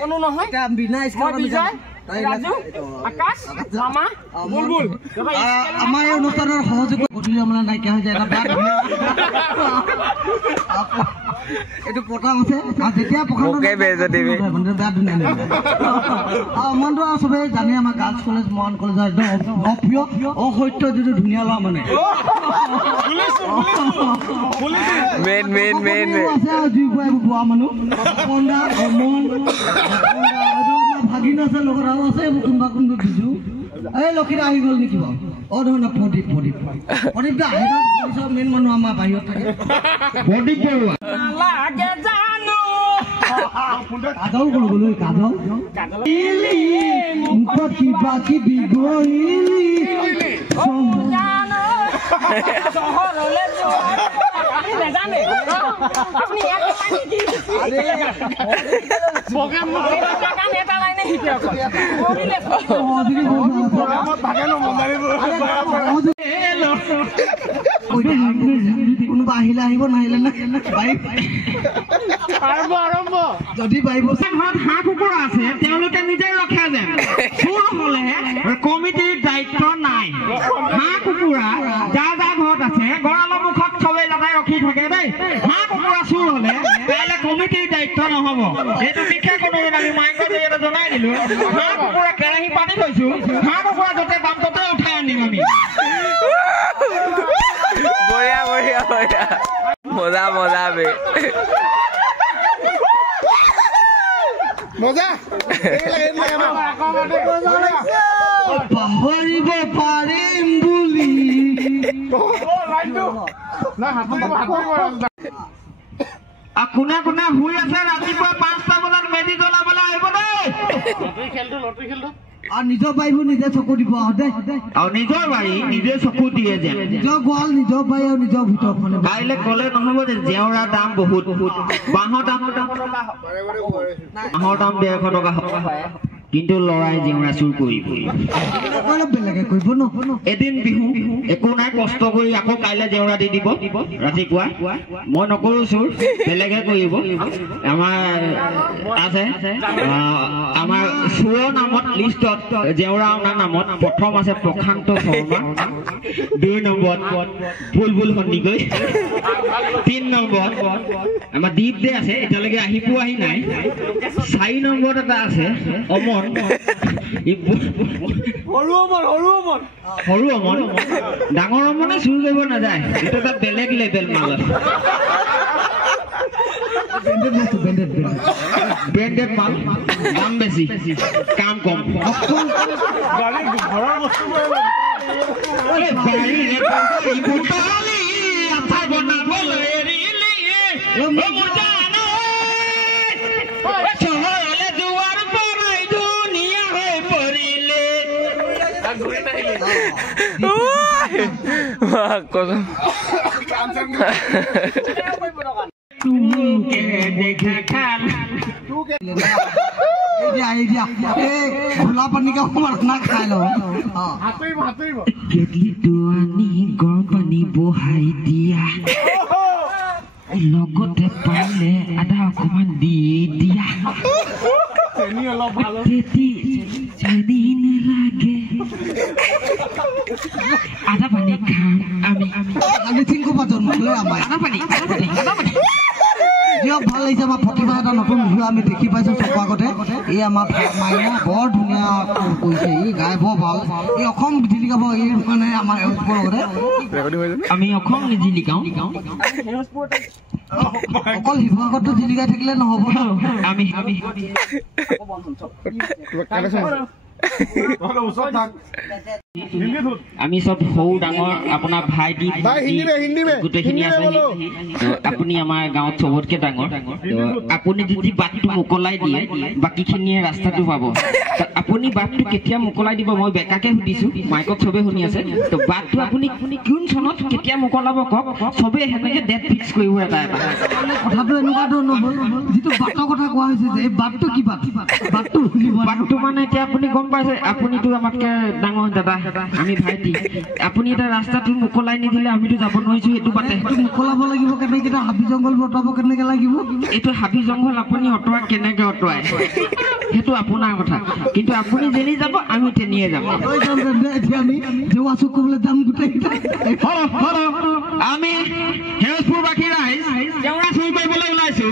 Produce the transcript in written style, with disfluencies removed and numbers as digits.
কোনো নহয় এটা বিনা স্কুল বিজয় ৰাজু আকাশ মামা বুলবুল আমাৰ এই অনুষ্ঠানৰ সহযোগ গধূলি মানে নাইকিয়া হৈ যায় এটা বেয়া এইটো প্ৰথম আছে আৰু যেতিয়া প্ৰথম বেয়া ধুনীয়া মনটো আৰু চবেই জানে আমাৰ গাৰ্লছ কলেজ মহান কলেজৰ একদম অপ্ৰিয় অসত্য যিটো ধুনীয়া লোৱা মানে বোৱা মানুহ ভাগিন আছে লগত আৰু আছে কোনোবা কোনোবা বিজু এই লক্ষীদা আহি গ'ল নেকি বাৰু ধৰণৰ প্ৰদীপ দা মেইন মানুহ আমাৰ বাহিৰত থাকে প্ৰদীপ বৰুৱা কাজল গ'লো কাজল মুখত কিবা কিবি গহিলি কোনোবা আহিলে আহিব নাহিলে যদি পাৰিব ঘৰত হাঁহ কুকুৰা আছে তেওঁলোকে নিজে ৰখা যায় চুৰ হলে কমিটিৰ দায়িত্ব নাই হাঁহ কুকুৰা যাৰ যাৰ ঘৰত আছে গঁৰালৰ মুখত চবেই লগাই ৰখি থাকে দেই হাঁহ কুকুৰা চুৰ হলে কাইলৈ কমিটিৰ দায়িত্ব নহব এইটো বিশেষ অনুৰোধ আমি মাইকৰ জৰিয়তে জনাই দিলো হাঁহ কুকুৰা কেৰাহী পাতি থৈছো হাঁহ কুকুৰা য'তে পাম ততে উঠাই আনিম আমি বঢ়িয়া বঢ়িয়া বঢ়িয়া মজা মজা বে মজা পাহৰিব পাৰিম বুলি কোনে কোনে শুই আছে ৰাতিপুৱা 5টা বজাত মেজি জ্বলাবলৈ আহিব দেই আৰু নিজৰ বাৰীবোৰ নিজে চকু দিব আৰু নিজৰ বাৰী নিজে চকু দিয়ে যে নিজৰ গোৱাল নিজৰ বাৰী আৰু নিজৰ ভিতৰখনে পাৰিলে ক'লে নহ'ব যে জেওৰা দাম বহুত বাঁহৰ দাম 150 টকা কিন্তু লৰাই জেওৰা চুৰ কৰিব বেলেগে কৰিব ন এদিন বিহু একো নাই কষ্ট কৰি আকৌ কাইলৈ জেওৰা দি দিব ৰাতিপুৱা মই নকৰোঁ চুৰ বেলেগে কৰিব আমাৰ আছে আমাৰ চুৰৰ নামত লিষ্টত জেওৰা অনা নামত প্ৰথম আছে প্ৰশান্ত শৰ্মা 2 নম্বৰ বুলবুল সন্দিকৈ 3 নম্বৰ আমাৰ দ্বীপ দে আছে এতিয়ালৈকে আহি পোৱাহি নাই 4 নম্বৰত এটা আছে অমন সৰু অমন ডাঙৰ অমনে চুৰ কৰিব নাযায় এইটো এটা বেলেগ লেভেল মাল ব্ৰেণ্ডেড মাল দাম বেছি কাম কম খোলা পানী খাই ল কেটলিটো আনি গৰম পানী বহাই দিয়া লগতে পাৰিলে আধা অকমান দি দিয়া নালাগে আধা পানী খাম আমি চিংকু পাতন আধা পানী দিয়ক ভাল লাগিছে আমাৰ প্ৰতিভা এটা নতুন ভিডিঅ' আমি দেখি পাইছোঁ চকুৰ আগতে এই আমাৰ মাইনা বৰ ধুনীয়া কৈছে ই গাই বৰ ভাল এই অসম জিলিকাব এই মানে আমাৰ লগতে আমি অসম জিলিকাওঁ অকল শিৱসাগৰতো জিলিকাই থাকিলে নহ'ব আমি আমি সব সৰু ডাঙৰ আপোনাৰ ভাইটি গোটেইখিনি আছে আপুনি আমাৰ গাঁৱত চবতকৈ ডাঙৰ আপুনি যদি বাটটো মোকলাই দিয়ে বাকীখিনিয়ে ৰাস্তাটো পাব আপুনি বাটটো কেতিয়া মোকলাই দিব মই বেকাকে সুধিছোঁ মাইকত চবেই শুনি আছে তো বাটটো আপুনি কোন চনত কেতিয়া মোকলাব কওক চবেই সেনেকৈ ডেট ফিক্স কৰিব এটা কথাটো এনেকুৱা ধৰণৰ যিটো বাটৰ কথা কোৱা হৈছে যে এই বাটটো কি বাট বাটটো মানে এতিয়া আপুনি গম পাইছে আপুনিতো আমাতকৈ ডাঙৰ দাদা আমি ভাইটি আপুনি এটা ৰাস্তাটো মুকলাই নিদিলে আমিতো যাব নোৱাৰিছো এইটো বাটে মুকলাব লাগিব কেনেকে হাবি জংঘল বটাব কেনেকে লাগিব এইটো হাবি জংঘল আপুনি অটৱা কেনেকে অটৱাই সেইটো আপোনাৰ কথা কিন্তু আপুনি যেনি যাব আমি তেনিয়ে যাম আমি জেৱা চুক ক'বলৈ যাম গোটেই আমি হেৰজপুৰবাসী ৰাইজ জেওৰা চুৰ কৰিবলৈ ওলাইছো